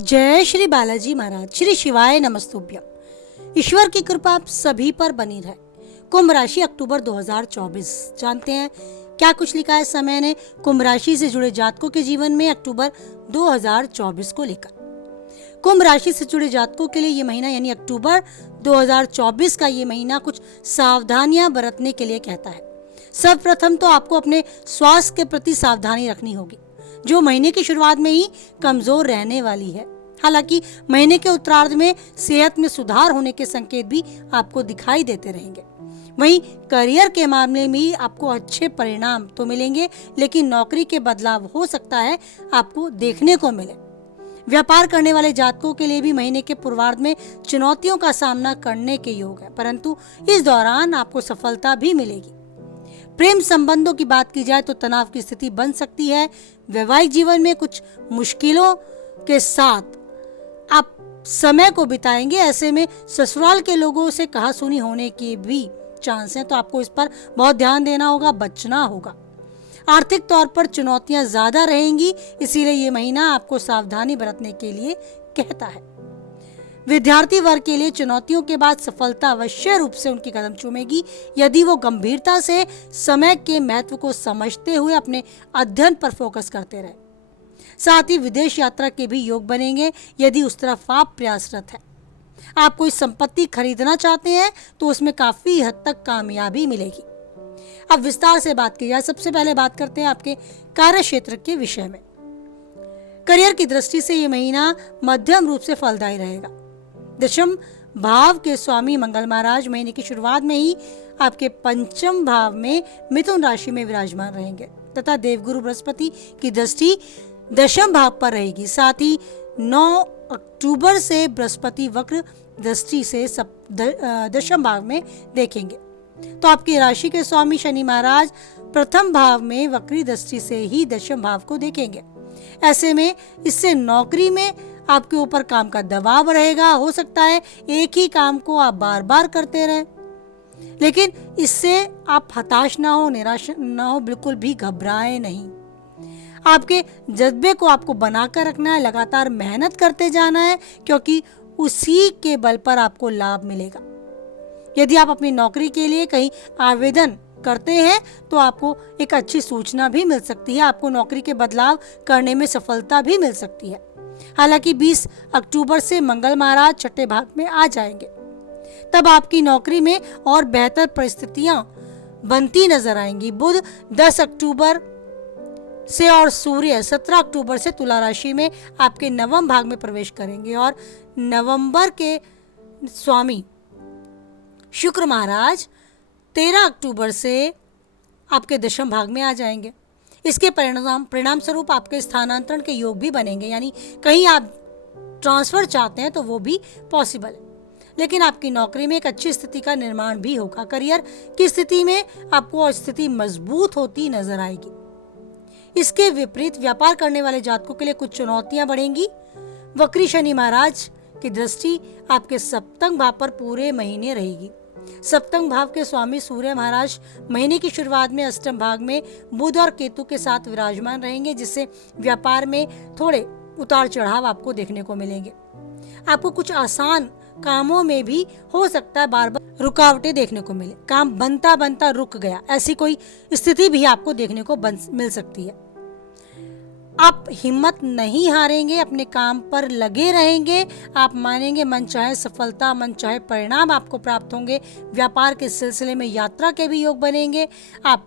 जय श्री बालाजी महाराज। श्री शिवाय नमस्तुभ्यम। ईश्वर की कृपा आप सभी पर बनी रहे। कुंभ राशि अक्टूबर 2024 जानते हैं क्या कुछ लिखा है समय ने कुंभ राशि से जुड़े जातकों के जीवन में अक्टूबर 2024 को लेकर। कुंभ राशि से जुड़े जातकों के लिए ये महीना यानी अक्टूबर 2024 का ये महीना कुछ सावधानियां बरतने के लिए कहता है। सर्वप्रथम तो आपको अपने स्वास्थ्य के प्रति सावधानी रखनी होगी, जो महीने की शुरुआत में ही कमजोर रहने वाली है। हालांकि महीने के उत्तरार्ध में सेहत में सुधार होने के संकेत भी आपको दिखाई देते रहेंगे। वहीं करियर के मामले में भी आपको अच्छे परिणाम तो मिलेंगे, लेकिन नौकरी के बदलाव हो सकता है आपको देखने को मिले। व्यापार करने वाले जातकों के लिए भी महीने के पूर्वार्ध में चुनौतियों का सामना करने के योग है, परंतु इस दौरान आपको सफलता भी मिलेगी। प्रेम संबंधों की बात की जाए तो तनाव की स्थिति बन सकती है। वैवाहिक जीवन में कुछ मुश्किलों के साथ आप समय को बिताएंगे। ऐसे में ससुराल के लोगों से कहासुनी होने के भी चांस हैं, तो आपको इस पर बहुत ध्यान देना होगा, बचना होगा। आर्थिक तौर पर चुनौतियां ज्यादा रहेंगी, इसीलिए ये महीना आपको सावधानी बरतने के लिए कहता है। विद्यार्थी वर्ग के लिए चुनौतियों के बाद सफलता अवश्य रूप से उनकी कदम चूमेगी, यदि वो गंभीरता से समय के महत्व को समझते हुए अपने अध्ययन पर फोकस करते रहे। साथ ही विदेश यात्रा के भी योग बनेंगे, यदि उस तरफ आप प्रयासरत हैं। आप कोई संपत्ति खरीदना चाहते हैं तो उसमें काफी हद तक कामयाबी मिलेगी। अब विस्तार से बात की जाए, सबसे पहले बात करते हैं आपके कार्य क्षेत्र के विषय में। करियर की दृष्टि से ये महीना मध्यम रूप से फलदायी रहेगा। दशम भाव के स्वामी मंगल महाराज महीने की शुरुआत में ही आपके पंचम भाव में मिथुन राशि में विराजमान रहेंगे तथा देवगुरु बृहस्पति की दृष्टि दशम भाव पर रहेगी। साथ ही 9 अक्टूबर से बृहस्पति वक्र दृष्टि से दशम भाव में देखेंगे, तो आपकी राशि के स्वामी शनि महाराज प्रथम भाव में वक्री दृष्टि से ही दशम भाव को देखेंगे। ऐसे में इससे नौकरी में आपके ऊपर काम का दबाव रहेगा। हो सकता है एक ही काम को आप बार बार करते रहें, लेकिन इससे आप हताश ना हो, निराश ना हो, बिल्कुल भी घबराएं नहीं। आपके जज्बे को आपको बनाकर रखना है, लगातार मेहनत करते जाना है, क्योंकि उसी के बल पर आपको लाभ मिलेगा। यदि आप अपनी नौकरी के लिए कहीं आवेदन करते हैं तो आपको एक अच्छी सूचना भी मिल सकती है। आपको नौकरी के बदलाव करने में सफलता भी मिल सकती है। हालांकि 20 अक्टूबर से मंगल महाराज छठे भाग में आ जाएंगे, तब आपकी नौकरी में और बेहतर परिस्थितियां बनती नजर आएंगी। बुध 10 अक्टूबर से और सूर्य 17 अक्टूबर से तुला राशि में आपके नवम भाग में प्रवेश करेंगे और नवंबर के स्वामी शुक्र महाराज 13 अक्टूबर से आपके दशम भाग में आ जाएंगे। इसके परिणाम स्वरूप आपके स्थानांतरण के योग भी बनेंगे, यानी कहीं आप ट्रांसफर चाहते हैं तो वो भी पॉसिबल है। लेकिन आपकी नौकरी में एक अच्छी स्थिति का निर्माण भी होगा। करियर की स्थिति में आपको स्थिति मजबूत होती नजर आएगी। इसके विपरीत व्यापार करने वाले जातकों के लिए कुछ चुनौतियां बढ़ेंगी। वक्री शनि महाराज की दृष्टि आपके सप्तम भाव पर पूरे महीने रहेगी। सप्तम भाव के स्वामी सूर्य महाराज महीने की शुरुआत में अष्टम भाग में बुध और केतु के साथ विराजमान रहेंगे, जिससे व्यापार में थोड़े उतार चढ़ाव आपको देखने को मिलेंगे। आपको कुछ आसान कामों में भी हो सकता है बार बार रुकावटें देखने को मिले, काम बनता बनता रुक गया, ऐसी कोई स्थिति भी आपको देखने को मिल सकती है। आप हिम्मत नहीं हारेंगे, अपने काम पर लगे रहेंगे। आप मानेंगे मनचाहे सफलता, मनचाहे परिणाम आपको प्राप्त होंगे। व्यापार के सिलसिले में यात्रा के भी योग बनेंगे। आप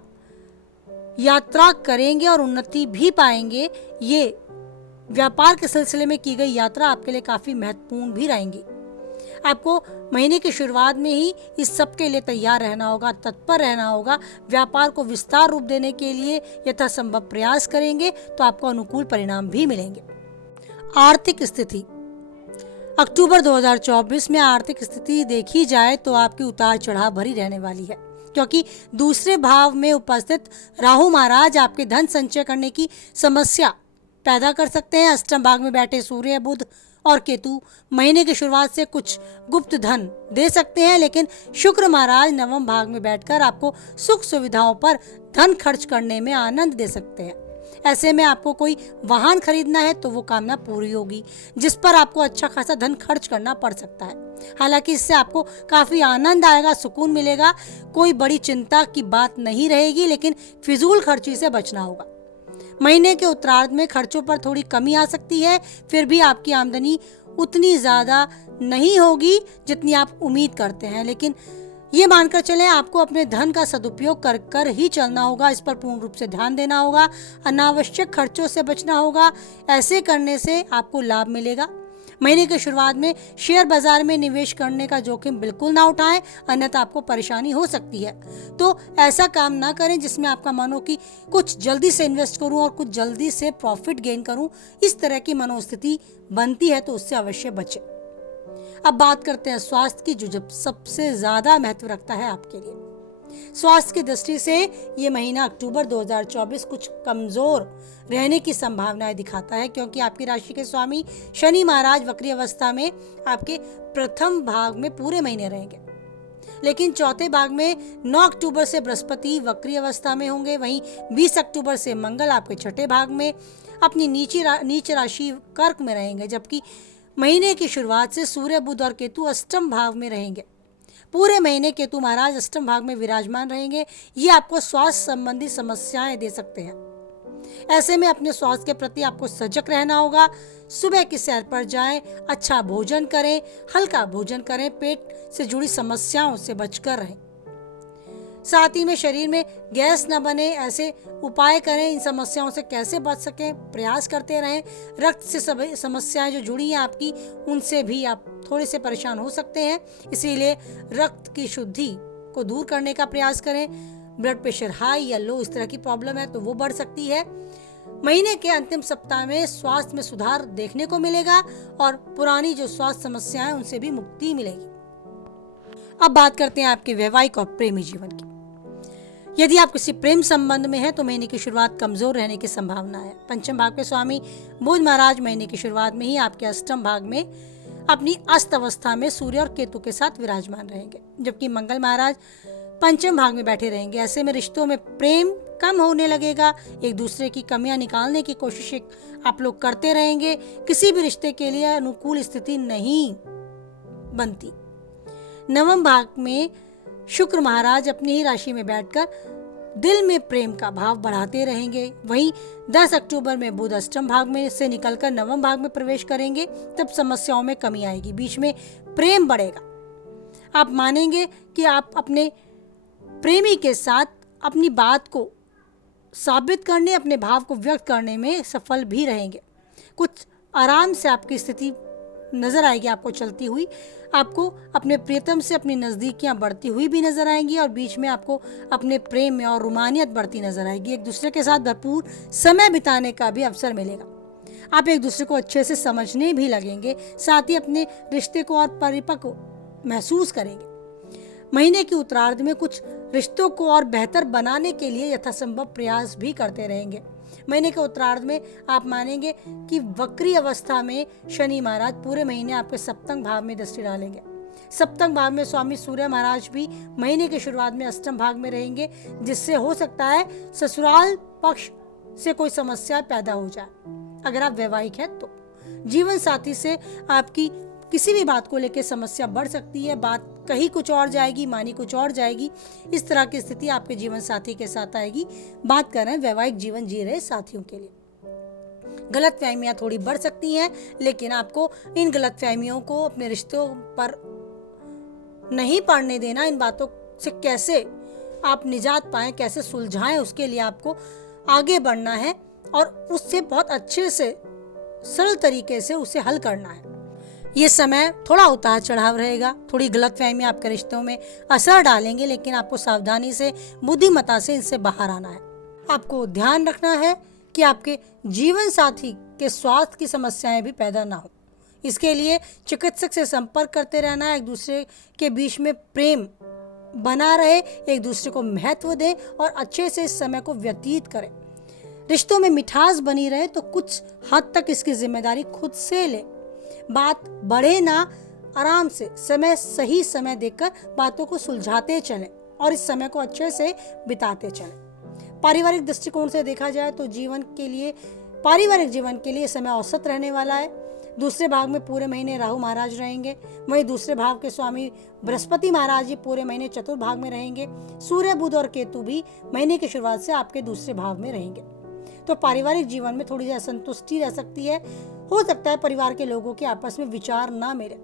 यात्रा करेंगे और उन्नति भी पाएंगे। ये व्यापार के सिलसिले में की गई यात्रा आपके लिए काफी महत्वपूर्ण भी रहेंगी। आपको महीने की शुरुआत में ही इस सब के लिए तैयार रहना होगा, तत्पर रहना होगा। व्यापार को विस्तार रूप देने के लिए यथासंभव प्रयास करेंगे तो आपको अनुकूल परिणाम भी मिलेंगे। आर्थिक स्थिति अक्टूबर 2024 में आर्थिक स्थिति देखी जाए तो आपकी उतार चढ़ाव भरी रहने वाली है, क्योंकि दूसरे भाव में उपस्थित राहु महाराज आपके धन संचय करने की समस्या पैदा कर सकते हैं। अष्टम भाग में बैठे सूर्य, बुध और केतु महीने की शुरुआत से कुछ गुप्त धन दे सकते हैं, लेकिन शुक्र महाराज नवम भाग में बैठकर आपको सुख सुविधाओं पर धन खर्च करने में आनंद दे सकते हैं। ऐसे में आपको कोई वाहन खरीदना है तो वो कामना पूरी होगी, जिस पर आपको अच्छा खासा धन खर्च करना पड़ सकता है। हालांकि इससे आपको काफ़ी आनंद आएगा, सुकून मिलेगा, कोई बड़ी चिंता की बात नहीं रहेगी, लेकिन फिजूल खर्ची से बचना होगा। महीने के उत्तरार्ध में खर्चों पर थोड़ी कमी आ सकती है, फिर भी आपकी आमदनी उतनी ज़्यादा नहीं होगी जितनी आप उम्मीद करते हैं, लेकिन ये मानकर चलें आपको अपने धन का सदुपयोग कर कर ही चलना होगा। इस पर पूर्ण रूप से ध्यान देना होगा, अनावश्यक खर्चों से बचना होगा। ऐसे करने से आपको लाभ मिलेगा। महीने की शुरुआत में शेयर बाजार में निवेश करने का जोखिम बिल्कुल ना उठाएं, अन्यथा आपको परेशानी हो सकती है। तो ऐसा काम ना करें जिसमें आपका मन हो कि कुछ जल्दी से इन्वेस्ट करूं और कुछ जल्दी से प्रॉफिट गेन करूं। इस तरह की मनोस्थिति बनती है तो उससे अवश्य बचें। अब बात करते हैं स्वास्थ्य की, जो सबसे ज्यादा महत्व रखता है आपके लिए। स्वास्थ्य की दृष्टि से ये महीना अक्टूबर 2024 कुछ कमजोर रहने की संभावनाएं दिखाता है, क्योंकि आपकी राशि के स्वामी शनि महाराज वक्री अवस्था में आपके प्रथम भाग में पूरे महीने रहेंगे, लेकिन चौथे भाग में 9 अक्टूबर से बृहस्पति वक्री अवस्था में होंगे। वहीं 20 अक्टूबर से मंगल आपके छठे भाग में अपनी नीच राशि कर्क में रहेंगे, जबकि महीने की शुरुआत से सूर्य, बुध और केतु अष्टम भाव में रहेंगे। पूरे महीने केतु महाराज अष्टम भाग में विराजमान रहेंगे। ये आपको स्वास्थ्य संबंधी समस्याएं दे सकते हैं। ऐसे में अपने स्वास्थ्य के प्रति आपको सजग रहना होगा। सुबह की सैर पर जाएं, अच्छा भोजन करें, हल्का भोजन करें, पेट से जुड़ी समस्याओं से बचकर रहें। साथ ही में शरीर में गैस न बने ऐसे उपाय करें। इन समस्याओं से कैसे बच सकें प्रयास करते रहें। रक्त से सभी समस्याएं जो जुड़ी हैं आपकी, उनसे भी आप थोड़े से परेशान हो सकते हैं, इसीलिए रक्त की शुद्धि को दूर करने का प्रयास करें। ब्लड प्रेशर हाई या लो, इस तरह की प्रॉब्लम है तो वो बढ़ सकती है। महीने के अंतिम सप्ताह में स्वास्थ्य में सुधार देखने को मिलेगा और पुरानी जो स्वास्थ्य समस्याएं हैं उनसे भी मुक्ति मिलेगी। अब बात करते हैं आपके वैवाहिक और प्रेमी जीवन की। यदि आप किसी प्रेम संबंध में हैं तो महीने की शुरुआत कमजोर रहने की संभावना है। पंचम भाग के स्वामी बुध महाराज महीने की शुरुआत में ही आपके अष्टम भाग में अपनी अस्त अवस्था में सूर्य और केतु के साथ विराजमान रहेंगे, जबकि मंगल महाराज पंचम भाग में बैठे रहेंगे। ऐसे में रिश्तों में प्रेम कम होने लगेगा, एक दूसरे की कमियां निकालने की कोशिश आप लोग करते रहेंगे। किसी भी रिश्ते के लिए अनुकूल स्थिति नहीं बनती। नवम भाग में शुक्र महाराज अपनी ही राशि में बैठकर दिल में प्रेम का भाव बढ़ाते रहेंगे। वहीं 10 अक्टूबर में बुध अष्टम भाग में से निकलकर नवम भाग में प्रवेश करेंगे, तब समस्याओं में कमी आएगी, बीच में प्रेम बढ़ेगा। आप मानेंगे कि आप अपने प्रेमी के साथ अपनी बात को साबित करने, अपने भाव को व्यक्त करने में सफल भी रहेंगे। कुछ आराम से आपकी स्थिति नजर आएगी आपको चलती हुई। आपको अपने प्रियतम से अपनी नजदीकियां बढ़ती हुई भी नजर आएंगी और बीच में आपको अपने प्रेम में और रोमानियत बढ़ती नजर आएगी। एक दूसरे के साथ भरपूर समय बिताने का भी अवसर मिलेगा। आप एक दूसरे को अच्छे से समझने भी लगेंगे, साथ ही अपने रिश्ते को और परिपक्व महसूस करेंगे। महीने के उत्तरार्ध में कुछ रिश्तों को और बेहतर बनाने के लिए यथासंभव प्रयास भी करते रहेंगे। महीने के उत्तरार्ध में आप मानेंगे कि वक्री अवस्था में शनि महाराज पूरे महीने आपके सप्तम भाव में दृष्टि डालेंगे। सप्तम भाव में स्वामी सूर्य महाराज भी महीने की शुरुआत में अष्टम भाग में रहेंगे, जिससे हो सकता है ससुराल पक्ष से कोई समस्या पैदा हो जाए। अगर आप वैवाहिक हैं तो जीवन साथी से आपकी किसी भी बात को लेकर समस्या बढ़ सकती है। बात कहीं कुछ और जाएगी, मानी कुछ और जाएगी। इस तरह की स्थिति आपके जीवन साथी के साथ आएगी। बात कर रहे हैं वैवाहिक जीवन जी रहे साथियों के लिए। गलतफहमियां थोड़ी बढ़ सकती हैं, लेकिन आपको इन गलतफहमियों को अपने रिश्तों पर नहीं पड़ने देना। इन बातों से कैसे आप निजात पाएं, कैसे सुलझाएं, उसके लिए आपको आगे बढ़ना है और उससे बहुत अच्छे से सरल तरीके से उसे हल करना है। ये समय थोड़ा उतार चढ़ाव रहेगा, थोड़ी गलतफहमी आपके रिश्तों में असर डालेंगे, लेकिन आपको सावधानी से, बुद्धिमत्ता से इनसे बाहर आना है। आपको ध्यान रखना है कि आपके जीवन साथी के स्वास्थ्य की समस्याएं भी पैदा ना हो। इसके लिए चिकित्सक से संपर्क करते रहना है। एक दूसरे के बीच में प्रेम बना रहे, एक दूसरे को महत्व दें और अच्छे से इस समय को व्यतीत करें। रिश्तों में मिठास बनी रहे तो कुछ हद तक इसकी जिम्मेदारी खुद से लें। बात बढ़े ना, आराम से सही समय देखकर बातों को सुलझाते चलें और इस समय को अच्छे से बिताते चलें। पारिवारिक दृष्टिकोण से देखा जाए तो पारिवारिक जीवन के लिए समय औसत रहने वाला है। दूसरे भाव में पूरे महीने राहु महाराज रहेंगे, वहीं दूसरे भाव के स्वामी बृहस्पति महाराज जी पूरे महीने चतुर्थ भाव में रहेंगे। सूर्य, बुध और केतु भी महीने की शुरुआत से आपके दूसरे भाव में रहेंगे। तो पारिवारिक जीवन में थोड़ी सी असंतुष्टि रह सकती है। हो सकता है परिवार के लोगों के आपस में विचार ना मिले,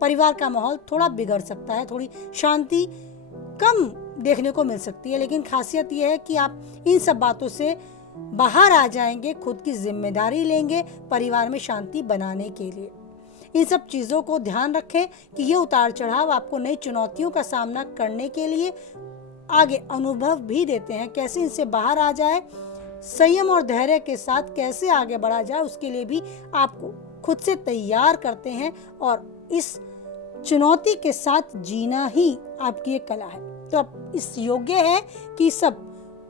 परिवार का माहौल थोड़ा बिगड़ सकता है, थोड़ी शांति कम देखने को मिल सकती है। लेकिन खासियत यह है कि आप इन सब बातों से बाहर आ जाएंगे, खुद की जिम्मेदारी लेंगे परिवार में शांति बनाने के लिए। इन सब चीज़ों को ध्यान रखें कि ये उतार चढ़ाव आपको नई चुनौतियों का सामना करने के लिए आगे अनुभव भी देते हैं। कैसे इनसे बाहर आ जाए, संयम और धैर्य के साथ कैसे आगे बढ़ा जाए, उसके लिए भी आपको खुद से तैयार करते हैं। और इस चुनौती के साथ जीना ही आपकी एक कला है। तो अब इस योग्य है कि सब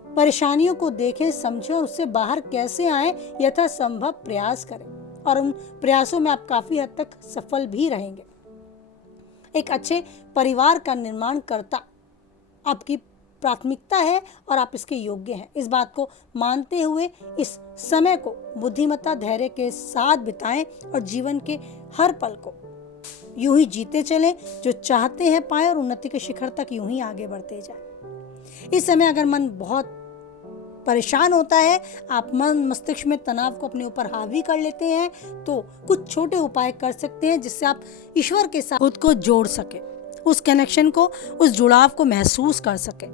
परेशानियों को देखें, समझें और उससे बाहर कैसे आए, यथासंभव प्रयास करें और उन प्रयासों में आप काफी हद तक सफल भी रहेंगे। एक अच्छे परिवार का निर्माण करता आपकी प्राथमिकता है और आप इसके योग्य हैं। इस बात को मानते हुए इस समय को बुद्धिमत्ता, धैर्य के साथ बिताएं और जीवन के हर पल को यूं ही जीते चलें। जो चाहते हैं पाएं और उन्नति के शिखर तक यूं ही आगे बढ़ते जाएं। इस समय अगर मन बहुत परेशान होता है, आप मन मस्तिष्क में तनाव को अपने ऊपर हावी कर लेते हैं, तो कुछ छोटे उपाय कर सकते हैं जिससे आप ईश्वर के साथ खुद को जोड़ सके, उस कनेक्शन को, उस जुड़ाव को महसूस कर सके।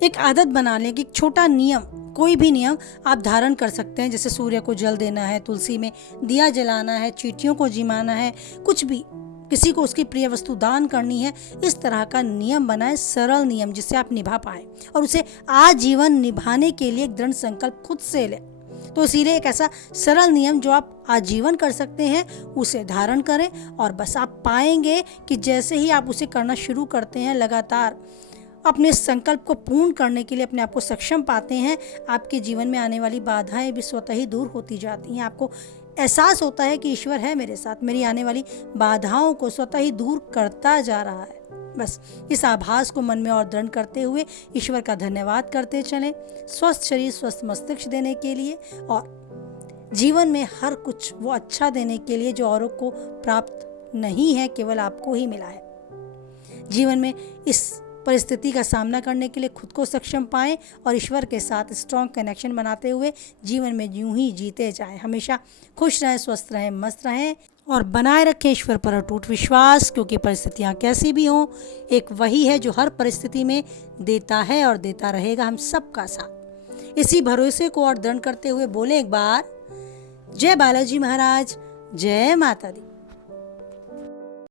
एक आदत बना लें कि छोटा नियम, कोई भी नियम आप धारण कर सकते हैं। जैसे सूर्य को जल देना है, तुलसी में दिया जलाना है, चींटियों को जिमाना है, कुछ भी, किसी को उसकी प्रिय वस्तु दान करनी है। इस तरह का नियम बनाएं, सरल नियम जिससे आप निभा पाए और उसे आजीवन निभाने के लिए एक दृढ़ संकल्प खुद से लें। तो इसीलिए एक ऐसा सरल नियम जो आप आजीवन कर सकते हैं उसे धारण करें और बस आप पाएंगे कि जैसे ही आप उसे करना शुरू करते हैं, लगातार अपने संकल्प को पूर्ण करने के लिए अपने आप को सक्षम पाते हैं, आपके जीवन में आने वाली बाधाएं भी स्वतः ही दूर होती जाती हैं। आपको एहसास होता है कि ईश्वर है मेरे साथ, मेरी आने वाली बाधाओं को स्वतः ही दूर करता जा रहा है। बस इस आभास को मन में और दृढ़ करते हुए ईश्वर का धन्यवाद करते चलें, स्वस्थ शरीर, स्वस्थ मस्तिष्क देने के लिए और जीवन में हर कुछ वो अच्छा देने के लिए जो औरों को प्राप्त नहीं है, केवल आपको ही मिला है। जीवन में इस परिस्थिति का सामना करने के लिए खुद को सक्षम पाएं और ईश्वर के साथ स्ट्रॉन्ग कनेक्शन बनाते हुए जीवन में यूं ही जीते जाएं। हमेशा खुश रहें, स्वस्थ रहें, मस्त रहें और बनाए रखें ईश्वर पर अटूट विश्वास, क्योंकि परिस्थितियां कैसी भी हों, एक वही है जो हर परिस्थिति में देता है और देता रहेगा हम सबका साथ। इसी भरोसे को और दृढ़ करते हुए बोले एक बार, जय बालाजी महाराज, जय माता दी।